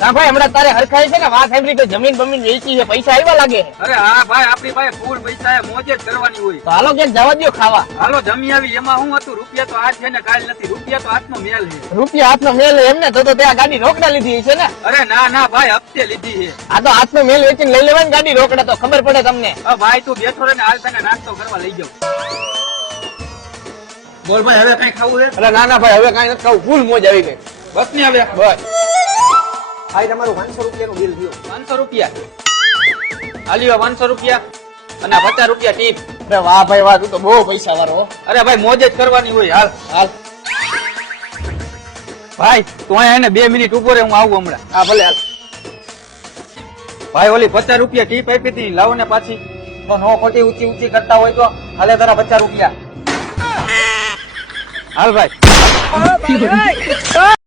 ના ભાઈ હમણાં તારે હરખાય છે ને વાત સાંભળી કે જમીન બમીન વેચી છે પૈસા આવ્યા લાગે છે. અરે હા ભાઈ આપણી પાસે ફૂલ પૈસા છે, મોજે જ કરવાની હોય. તો હાલો ક્યાંક જવા દ્યો ખાવા. હાલો જમી આવી. એમાં શું હતું, રૂપિયા તો આજ છે ને કાલ નથી. રૂપિયા તો હાથનો મેલ છે. રૂપિયા હાથનો મેલ એમને તો ત્યાં ગાડી રોકડા લીધી છે ને. અરે ના ના ભાઈ હપ્તે લીધી છે. આ તો હાથનો મેલ વેચીને લઈ લેવાની ગાડી રોકડા તો ખબર પડે તમને. ભાઈ તું બેઠો રહે ને હાલ તને નાસ્તો કરવા લઈ જાઉં. બોલ ભાઈ હવે કઈ ખાવું છે? અરે ના ના ભાઈ હવે કઈ નથી ખાવું, ફૂલ મોજ આવી ગઈ. બસ ને હવે બસ ભાઈ તમારું 500 રૂપિયાનું બિલ થયું. 500 રૂપિયા હાલ્યો. 500 રૂપિયા અને 50 રૂપિયા ટીપ. અરે વાહ ભાઈ વાહ, તું તો બહુ પૈસા વાળો હો. અરે ભાઈ મોજે જ કરવાની હોય. હાલ હાલ ભાઈ તું અહીંયા 2 મિનિટ ઉભો રહે, હું આવું હમણાં. હા ભલે હાલ. ભાઈ ઓલી 50 રૂપિયા ટીપ આપી હતી, લાવો ને પાછી. તો નો ખોટી ઊંચી ઊંચી કરતા હોય તો હાલે તારા 50 રૂપિયા. હાલ ભાઈ.